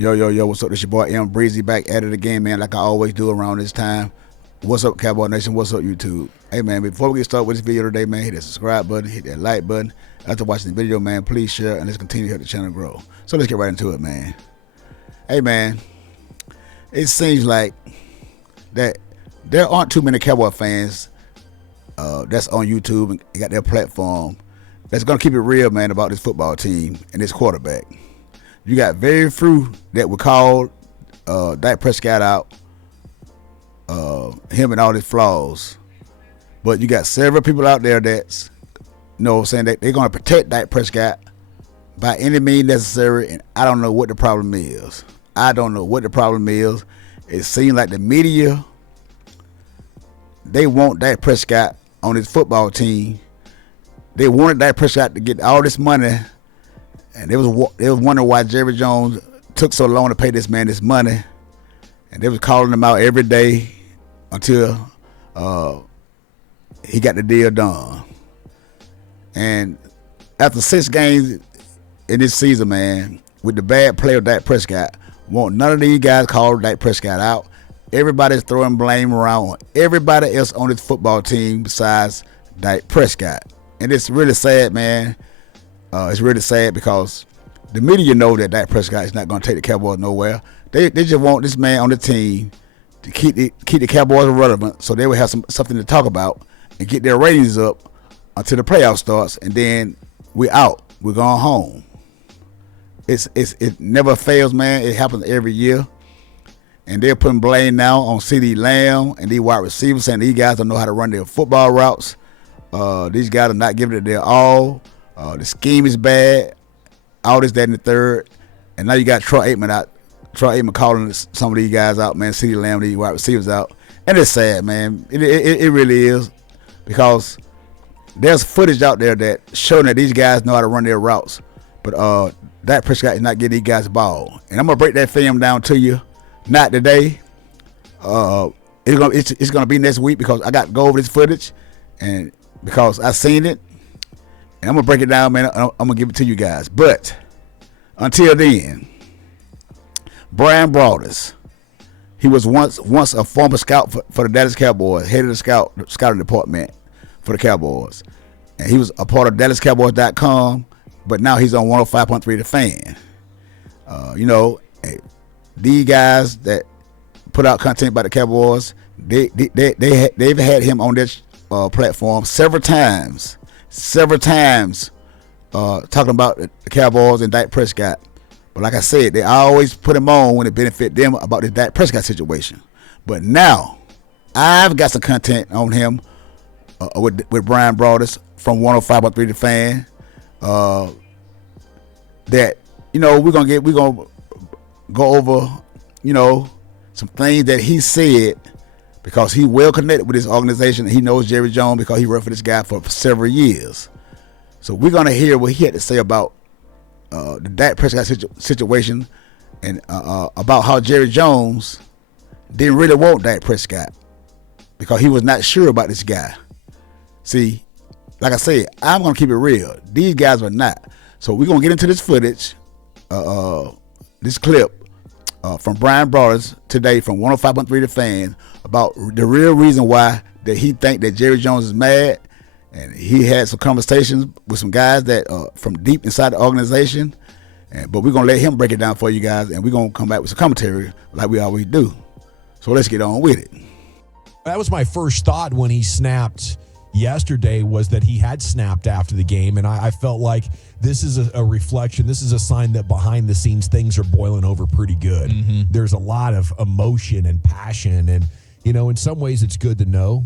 Yo, yo, yo, what's up? This your boy M Breezy back at it again, man, like I always do around this time. What's up, Cowboy Nation? What's up, YouTube? Hey, man, before we get started with this video today, man, hit that subscribe button, hit that like button. After watching the video, man, please share, and let's continue to help the channel grow. So let's get right into it, man. Hey, man, it seems like that there aren't too many Cowboy fans that's on YouTube and got their platform that's going to keep it real, man, about this football team and this quarterback. You got very few that would call Dak Prescott out, him and all his flaws. But you got several people out there that's, saying that they're going to protect Dak Prescott by any means necessary, and I don't know what the problem is. It seems like the media, they want Dak Prescott on his football team. They wanted Dak Prescott to get all this money, and they was wondering why Jerry Jones took so long to pay this man this money, and they was calling him out every day until he got the deal done. And after 6 games in this season, man, with the bad play of Dak Prescott, won't none of these guys call Dak Prescott out. Everybody's throwing blame around on everybody else on this football team besides Dak Prescott. And it's really sad, man. It's really sad because the media know that Dak Prescott is not going to take the Cowboys nowhere. They just want this man on the team to keep the Cowboys relevant, so they will have something to talk about and get their ratings up until the playoff starts, and then we're out. We're going home. It never fails, man. It happens every year. And they're putting blame now on CeeDee Lamb and these wide receivers, saying these guys don't know how to run their football routes. These guys are not giving it their all. The scheme is bad. All this, that, and the third. And now you got Troy Aikman out. Troy Aikman calling some of these guys out, man. CeeDee Lamb, these wide receivers out. And it's sad, man. It really is. Because there's footage out there that showing that these guys know how to run their routes. But Dak Prescott is not getting these guys the ball. And I'm going to break that film down to you. Not today. It's gonna be next week because I got to go over this footage, and because I seen it, and I'm gonna break it down, man. I'm gonna give it to you guys. But until then, Bryan Broaddus, he was once a former scout for the Dallas Cowboys, head of the scouting department for the Cowboys, and he was a part of DallasCowboys.com. But now he's on 105.3 The Fan. These guys that put out content about the Cowboys, they've had him on their platform several times talking about the Cowboys and Dak Prescott. But like I said, they always put him on when it benefit them about the Dak Prescott situation. But now I've got some content on him with Bryan Broaddus from 105.3 The Fan. That we're gonna go over, some things that he said, because he well connected with this organization. He knows Jerry Jones because he worked for this guy for several years. So we're gonna hear what he had to say about the Dak Prescott situation, and about how Jerry Jones didn't really want Dak Prescott because he was not sure about this guy. See, like I said, I'm gonna keep it real. These guys are not. So we're gonna get into this footage, this clip from Bryan Broaddus today from 105.3 The Fan about the real reason why that he think that Jerry Jones is mad. And he had some conversations with some guys that from deep inside the organization. But we're gonna let him break it down for you guys, and we're gonna come back with some commentary like we always do. So let's get on with it. That was my first thought when he snapped yesterday, was that he had snapped after the game, and I felt like this is a reflection. This is a sign that behind the scenes things are boiling over pretty good. There's a lot of emotion and passion, and in some ways it's good to know,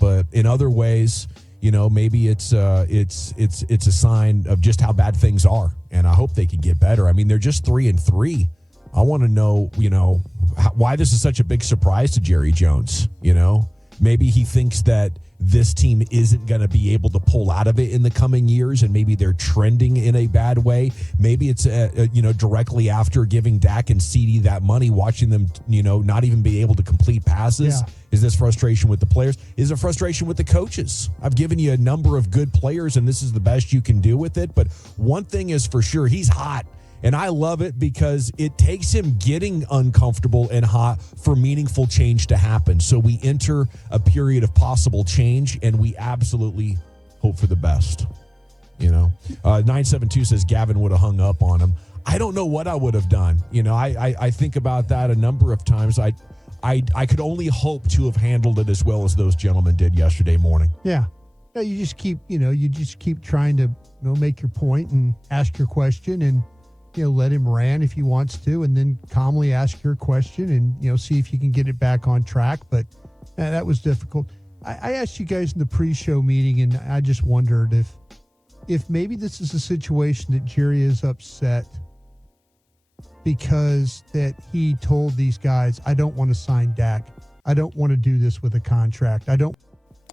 but in other ways, maybe it's a sign of just how bad things are, and I hope they can get better. I mean, they're just 3-3. I want to know, why this is such a big surprise to Jerry Jones. Maybe he thinks that this team isn't going to be able to pull out of it in the coming years, and maybe they're trending in a bad way. Maybe it's, directly after giving Dak and CeeDee that money, watching them, not even be able to complete passes. Yeah. Is this frustration with the players? Is it frustration with the coaches? I've given you a number of good players, and this is the best you can do with it. But one thing is for sure, he's hot. And I love it because it takes him getting uncomfortable and hot for meaningful change to happen. So we enter a period of possible change, and we absolutely hope for the best. 972 says Gavin would have hung up on him. I don't know what I would have done. I think about that a number of times. I could only hope to have handled it as well as those gentlemen did yesterday morning. Yeah. No, you just keep trying to make your point and ask your question, and let him rant if he wants to, and then calmly ask your question and see if you can get it back on track. But that was difficult. I asked you guys in the pre-show meeting, and I just wondered if maybe this is a situation that Jerry is upset because that he told these guys, I don't want to sign Dak. I don't want to do this with a contract. I don't.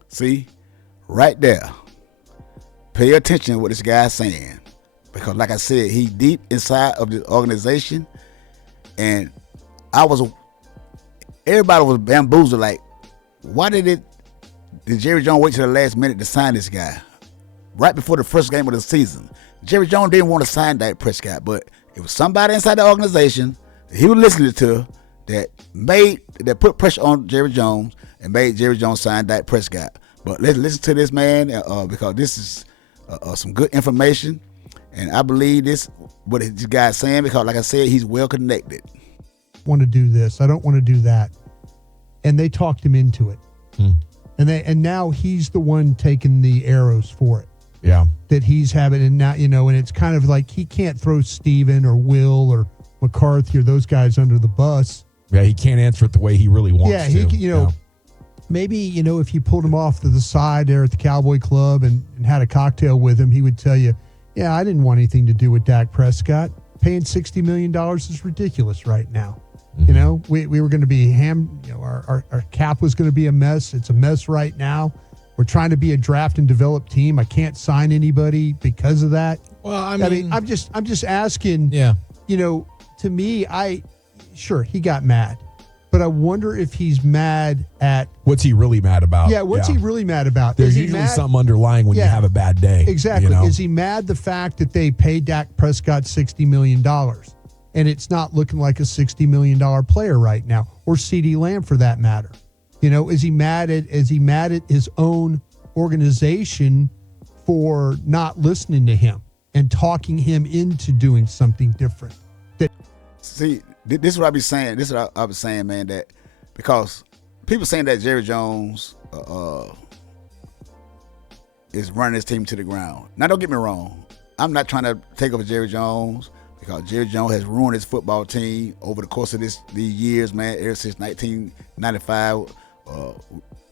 See, right there. Pay attention to what this guy's saying. Because like I said, he's deep inside of the organization. And everybody was bamboozled. Like, why did Jerry Jones wait till the last minute to sign this guy? Right before the first game of the season. Jerry Jones didn't want to sign Dak Prescott, but it was somebody inside the organization that he was listening to that put pressure on Jerry Jones and made Jerry Jones sign Dak Prescott. But let's listen to this man because this is some good information, and I believe what this guy's saying because, like I said, he's well connected. Want to do this? I don't want to do that, and they talked him into it, and now he's the one taking the arrows for it. Yeah, that he's having, and now and it's kind of like he can't throw Steven or Will or McCarthy or those guys under the bus. Yeah, he can't answer it the way he really wants to. Yeah, maybe, if you pulled him off to the side there at the Cowboy Club and had a cocktail with him, he would tell you, yeah, I didn't want anything to do with Dak Prescott. Paying $60 million is ridiculous right now. Mm-hmm. We were going to be our cap was going to be a mess. It's a mess right now. We're trying to be a draft and develop team. I can't sign anybody because of that. Well, I mean, I'm just asking, yeah. To me, sure, he got mad. But I wonder if he's mad at... What's he really mad about? Yeah, what's he really mad about? There's usually something underlying when you have a bad day. Exactly. Is he mad the fact that they paid Dak Prescott $60 million and it's not looking like a $60 million player right now, or CeeDee Lamb for that matter? Is he mad at his own organization for not listening to him and talking him into doing something different? See, this is what I be saying. This is what I was saying, man, that because people saying that Jerry Jones is running his team to the ground. Now, don't get me wrong. I'm not trying to take over Jerry Jones because Jerry Jones has ruined his football team over the course of these years, man, ever since 1995,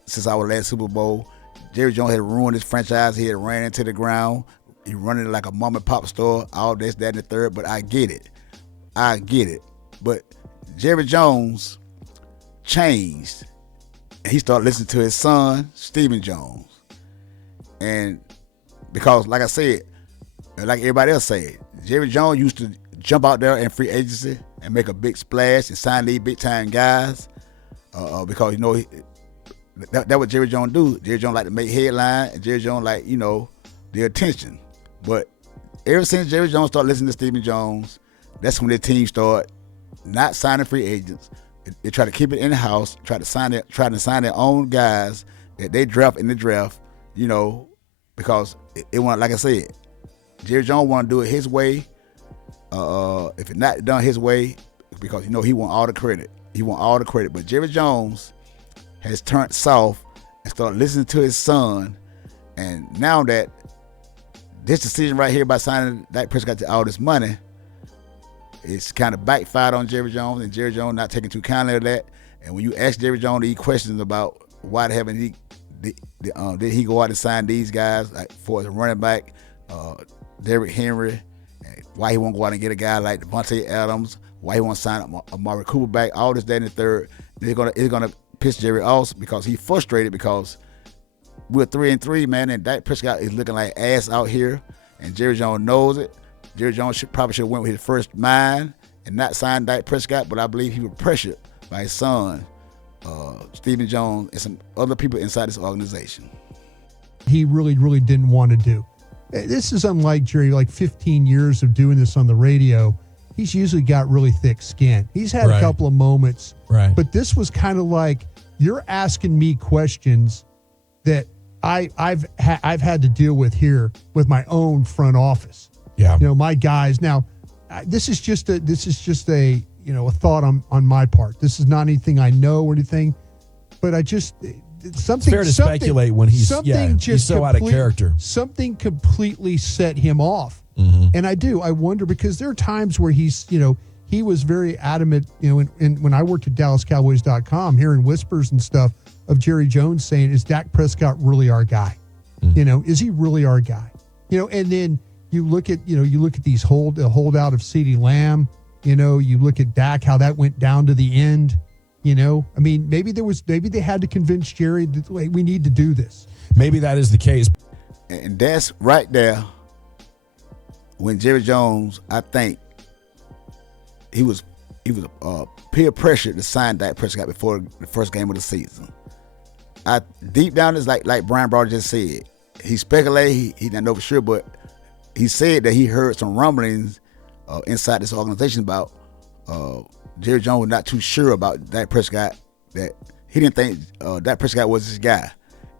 since our last Super Bowl. Jerry Jones had ruined his franchise. He had ran into the ground. He running it like a mom and pop store, all this, that, and the third, but I get it. But Jerry Jones changed. He started listening to his son, Stephen Jones. And because, like I said, like everybody else said, Jerry Jones used to jump out there in free agency and make a big splash and sign these big-time guys because, that's what Jerry Jones do. Jerry Jones like to make headline, and Jerry Jones like, the attention. But ever since Jerry Jones started listening to Stephen Jones, that's when their team start not signing free agents. They try to keep it in the house, try to sign their own guys that they draft in the draft, because it want, like I said, Jerry Jones want to do it his way. If it's not done his way, because he want all the credit. But Jerry Jones has turned south and started listening to his son, and now that this decision right here by signing Dak Prescott to all this money, it's kind of backfired on Jerry Jones, and Jerry Jones not taking too kindly of that. And when you ask Jerry Jones these questions about why did he go out and sign these guys, like for his running back, Derrick Henry, and why he won't go out and get a guy like Devontae Adams, why he won't sign Amari Cooper back, all this, that, and the third, it's gonna piss Jerry off because he's frustrated because we're 3-3, man, and Dak Prescott is looking like ass out here, and Jerry Jones knows it. Jerry Jones probably should have went with his first mind and not signed Dak Prescott, but I believe he was pressured by his son, Stephen Jones, and some other people inside this organization. He really, really didn't want to do. This is unlike Jerry, like 15 years of doing this on the radio. he's usually got really thick skin. He's had a Right. couple of moments, Right. but this was kind of like you're asking me questions that I've had to deal with here with my own front office. Yeah. My guys. Now, this is just a a thought on my part. This is not anything I know or anything, but I just something. It's fair to speculate when he's so out of character. Something completely set him off, and I wonder because there are times where he was very adamant. When I worked at DallasCowboys.com, hearing whispers and stuff of Jerry Jones saying, "Is Dak Prescott really our guy? Is he really our guy?" And then you look at these holdout of CeeDee Lamb. You look at Dak, how that went down to the end. Maybe they had to convince Jerry that we need to do this. Maybe that is the case. And that's right there when Jerry Jones, I think, he was peer pressured to sign Dak Prescott before the first game of the season. Deep down, it's like Bryan Broaddus just said. He speculated, he didn't know for sure, but he said that he heard some rumblings inside this organization about Jerry Jones was not too sure about Dak Prescott, that he didn't think Dak Prescott was his guy.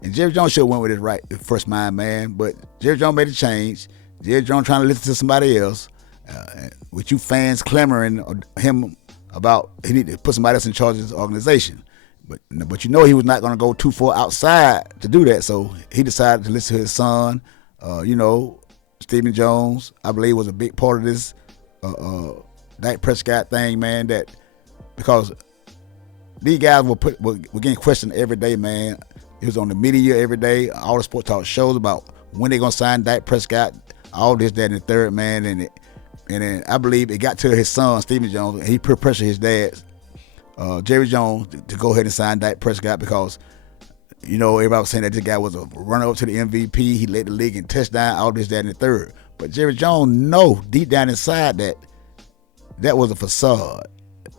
And Jerry Jones should have went with his first mind, man. But Jerry Jones made a change. Jerry Jones trying to listen to somebody else. With you fans clamoring him about he need to put somebody else in charge of this organization. But he was not going to go too far outside to do that. So he decided to listen to his son. Stephen Jones, I believe, was a big part of this Dak Prescott thing, man. That because these guys were getting questioned every day, man. It was on the media every day, all the sports talk shows about when they're gonna sign Dak Prescott, all this, that, and the third, man. And then I believe it got to his son, Stephen Jones, and he put pressure his dad, Jerry Jones, to go ahead and sign Dak Prescott because, everybody was saying that this guy was a runner-up to the MVP. He led the league in touchdown, all this, that, and the third. But Jerry Jones know deep down inside that was a facade.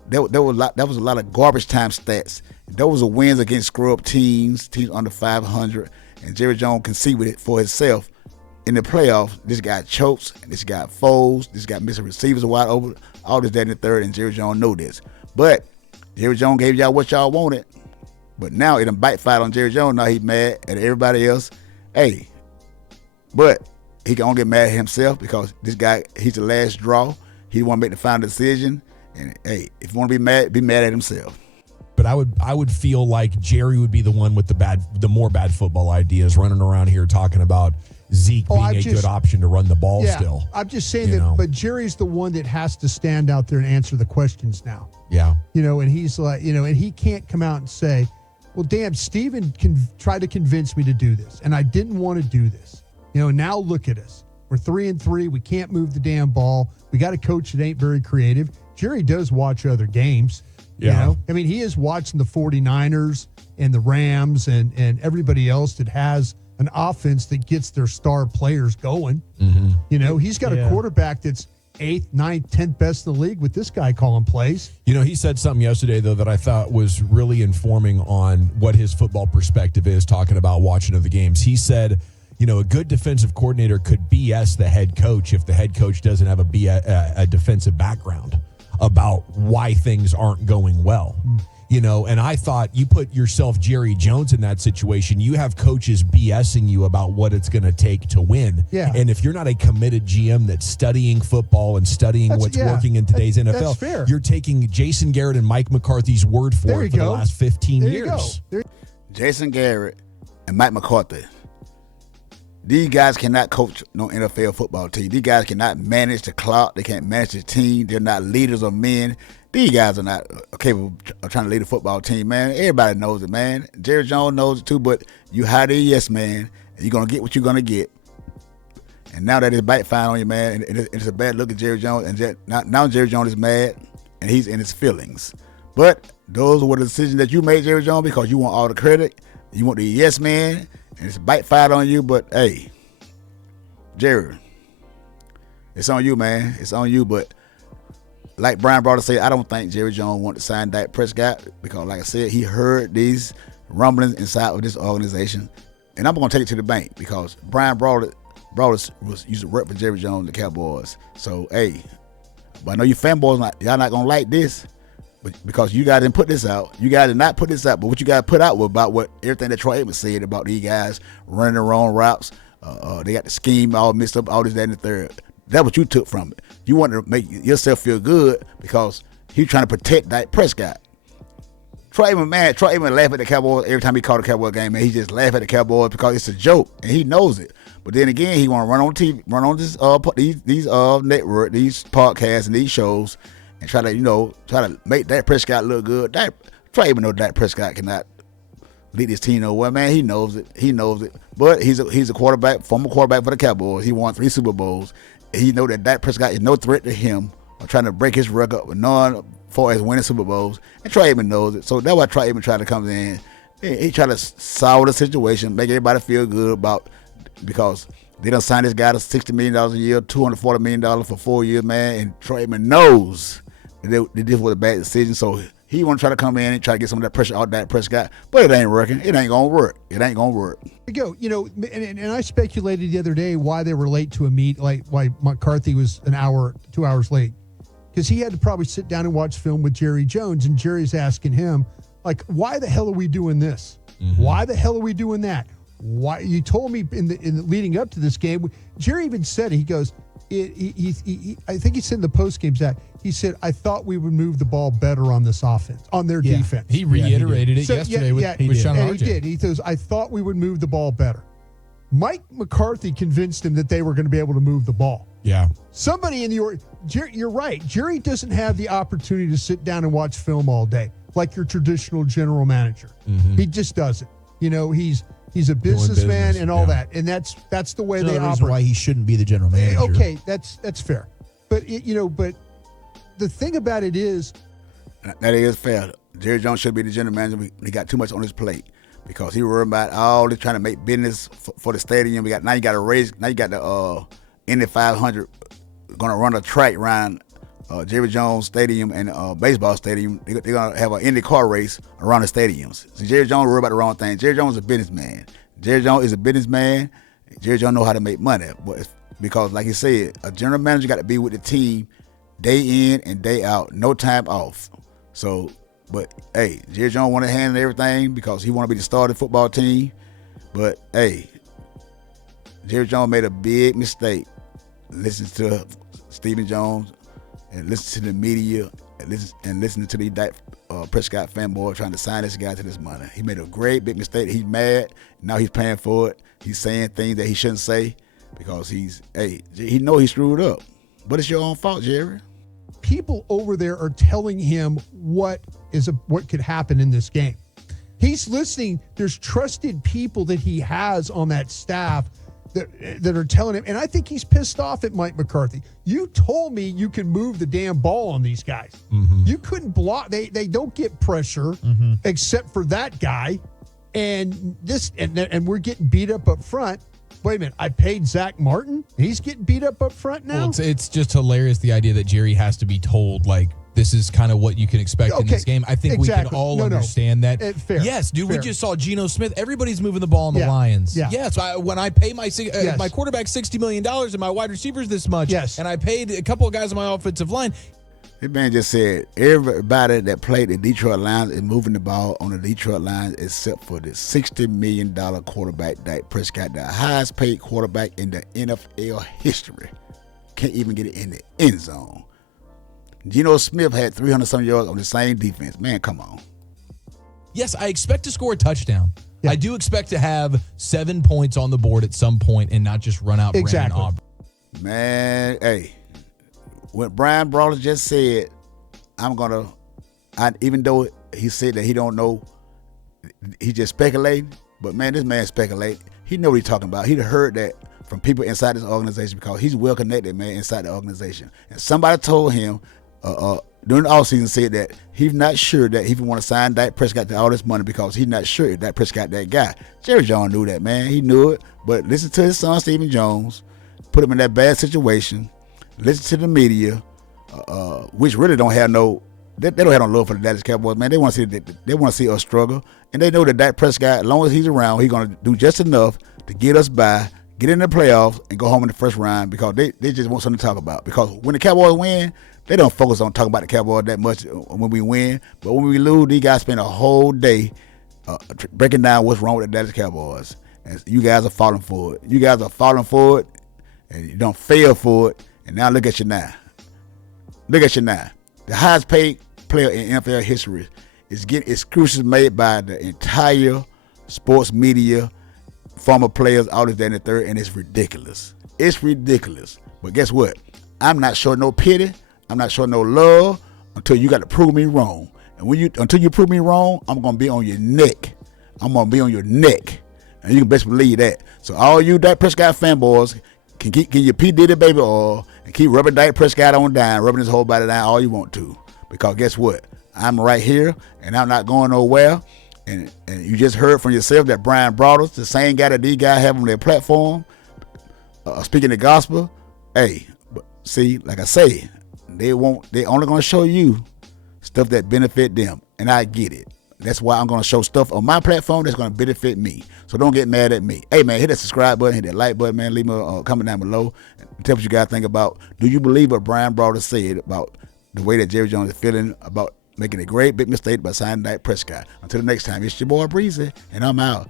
That was a lot of garbage time stats. Those were wins against screw-up teams under 500. And Jerry Jones can see with it for himself. In the playoffs, this guy chokes, and this guy folds, this guy missing receivers wide open, all this, that, and the third, and Jerry Jones know this. But Jerry Jones gave y'all what y'all wanted. But now it done backfired on Jerry Jones. Now he mad at everybody else. Hey, but he can only get mad at himself because this guy, he's the last draw. He want to make the final decision. And hey, if you want to be mad at himself. But I would feel like Jerry would be the one with the more bad football ideas, running around here talking about Zeke being a good option to run the ball still. I'm just saying but Jerry's the one that has to stand out there and answer the questions now. Yeah. And he's like, and he can't come out and say, well, damn, Steven tried to convince me to do this, and I didn't want to do this. Now look at us. We're 3-3. We can't move the damn ball. We got a coach that ain't very creative. Jerry does watch other games. Yeah. He is watching the 49ers and the Rams and everybody else that has an offense that gets their star players going. Mm-hmm. He's got a quarterback that's 8th, 9th, 10th best in the league with this guy calling plays. He said something yesterday, though, that I thought was really informing on what his football perspective is, talking about watching of the games. He said, a good defensive coordinator could BS the head coach if the head coach doesn't have a defensive background about why things aren't going well. And I thought you put yourself, Jerry Jones, in that situation. You have coaches BSing you about what it's going to take to win. Yeah. And if you're not a committed GM that's studying football and studying what's working in today's NFL, that's fair. You're taking Jason Garrett and Mike McCarthy's word for it for the last 15 years. Jason Garrett and Mike McCarthy. These guys cannot coach no NFL football team. These guys cannot manage the clock. They can't manage the team. They're not leaders of men. These guys are not capable of trying to lead a football team, man. Everybody knows it, man. Jerry Jones knows it too, but you hire the yes man, and you're going to get what you're going to get. And now that it's backfiring on you, man, and it's a bad look at Jerry Jones, and now Jerry Jones is mad, and he's in his feelings. But those were the decisions that you made, Jerry Jones, because you want all the credit. You want the yes man, and it's backfired on you, but hey, Jerry, it's on you, man. It's on you, but like Bryan Broaddus said, I don't think Jerry Jones wanted to sign Dak Prescott because, like I said, he heard these rumblings inside of this organization. And I'm going to take it to the bank because Bryan Broaddus used to work for Jerry Jones, the Cowboys. So, hey, But I know you fanboys, y'all not going to like this. But because you guys didn't put this out. You guys did not put this out. But what you guys put out was about everything that Troy Aikman said about these guys running the wrong routes. They got the scheme all mixed up, all this, that, and the third. That's what you took from it. You wanted to make yourself feel good because he trying to protect Dak Prescott. Troy Aikman laugh at the Cowboys every time he called a Cowboy game, man. He just laugh at the Cowboys because it's a joke, and he knows it. But then again, he want to run on TV, run on this these network, these podcasts, and these shows, and try to make Dak Prescott look good. Troy Aikman know Dak Prescott cannot lead his team nowhere, man. He knows it. But he's a quarterback, former quarterback for the Cowboys. He won 3 Super Bowls. He know that Dak Prescott is no threat to him or trying to break his record with none far as winning Super Bowls, and Troy Aikman knows it. So that's why Troy Aikman tried to come in. He tried to solve the situation, make everybody feel good because they done signed this guy to $60 million a year, $240 million for 4 years, man. And Troy Aikman knows that this was a bad decision. So he want to try to come in and try to get some of that pressure out of Dak Prescott, but it ain't working. It ain't gonna work. And I speculated the other day why they were late to a meet, like why McCarthy was 2 hours late. Because he had to probably sit down and watch film with Jerry Jones, and Jerry's asking him, like, why the hell are we doing this? Mm-hmm. Why the hell are we doing that? Why you told me in the leading up to this game? Jerry even said it. He goes, I think he said in the post game that he said, I thought we would move the ball better on this offense, on their defense. He reiterated it yesterday with Sean RJ. He did. He goes, I thought we would move the ball better. Mike McCarthy convinced him that they were going to be able to move the ball. Yeah. Somebody in the you're right. Jerry doesn't have the opportunity to sit down and watch film all day like your traditional general manager. Mm-hmm. He just doesn't. He's a businessman and all that, and that's the way they operate. Reason why he shouldn't be the general manager. Okay, that's fair. But but the thing about it is that is fair. Jerry Jones should be the general manager. He got too much on his plate because he worried about all this trying to make business for the stadium. Now you got to raise. Now you got the Indy 500 going to run a track around Jerry Jones Stadium and baseball stadium. They're going to have an Indy car race around the stadiums. So Jerry Jones worried about the wrong thing. Jerry Jones is a businessman. Jerry Jones is a businessman. Jerry Jones know how to make money. But because, like you said, a general manager got to be with the team day in and day out, no time off. So, but, hey, Jerry Jones want to handle everything because he want to be the starting football team. But, hey, Jerry Jones made a big mistake. Listen to Stephen Jones and listen to the media and listen to the Dak Prescott fanboy trying to sign this guy to this money. He made a great big mistake. He's mad. Now he's paying for it. He's saying things that he shouldn't say because he know he screwed up. But it's your own fault, Jerry. People over there are telling him what could happen in this game. He's listening. There's trusted people that he has on that staff that are telling him, and I think he's pissed off at Mike McCarthy. You told me you can move the damn ball on these guys. Mm-hmm. You couldn't block. They don't get pressure except for that guy, and we're getting beat up front. Wait a minute, I paid Zach Martin. He's getting beat up front now. Well, it's just hilarious the idea that Jerry has to be told like, this is kind of what you can expect in this game. I think we can all understand that. Fair. Yes, dude, fair. We just saw Geno Smith. Everybody's moving the ball on the Lions. Yeah. Yes, when I pay my quarterback $60 million and my wide receivers this much, and I paid a couple of guys on my offensive line. This man just said everybody that played the Detroit Lions is moving the ball on the Detroit Lions except for the $60 million quarterback, Dak Prescott, the highest paid quarterback in the NFL history. Can't even get it in the end zone. Geno Smith had 300-some yards on the same defense. Man, come on. Yes, I expect to score a touchdown. Yeah. I do expect to have 7 points on the board at some point and not just run out Brandon Aubrey. Man, hey, what Bryan Broaddus just said, even though he said that he don't know, he just speculating, but man, this man speculate. He know what he's talking about. He'd heard that from people inside this organization because he's well connected, man, inside the organization. And somebody told him during the offseason said that he's not sure that he want to sign Dak Prescott to all this money because he's not sure if Dak Prescott that guy. Jerry Jones knew that, man. He knew it. But listen to his son, Stephen Jones, put him in that bad situation. Listen to the media, which really don't have they don't have no love for the Dallas Cowboys, man. They want to see us struggle. And they know that Dak Prescott, as long as he's around, he's going to do just enough to get us by, get in the playoffs, and go home in the first round because they just want something to talk about. Because when the Cowboys win, they don't focus on talking about the Cowboys that much when we win. But when we lose, these guys spend a whole day breaking down what's wrong with the Dallas Cowboys. And you guys are falling for it. You guys are falling for it, and you don't fail for it. And now look at you now. Look at you now. The highest paid player in NFL history is getting excuses made by the entire sports media, former players, all this, that, and the third, and it's ridiculous. It's ridiculous. But guess what? I'm not showing no pity. I'm not showing no love until you got to prove me wrong. And until you prove me wrong, I'm gonna be on your neck. I'm gonna be on your neck, and you can best believe that. So all you Dak Prescott fanboys can get your P Diddy baby oil and keep rubbing Dak Prescott on down, rubbing his whole body down all you want to. Because guess what? I'm right here, and I'm not going nowhere. And you just heard from yourself that Bryan Broaddus, the same guy that these guys have on their platform, speaking the gospel. Hey, but see, like I say, they only gonna show you stuff that benefit them, and I get it. That's why I'm gonna show stuff on my platform that's gonna benefit me. So don't get mad at me. Hey man, hit that subscribe button, hit that like button, man. Leave me a comment down below and tell what you guys think about. Do you believe what Bryan Broaddus said about the way that Jerry Jones is feeling about making a great big mistake by signing Dak Prescott? Until the next time, it's your boy Breezy, and I'm out.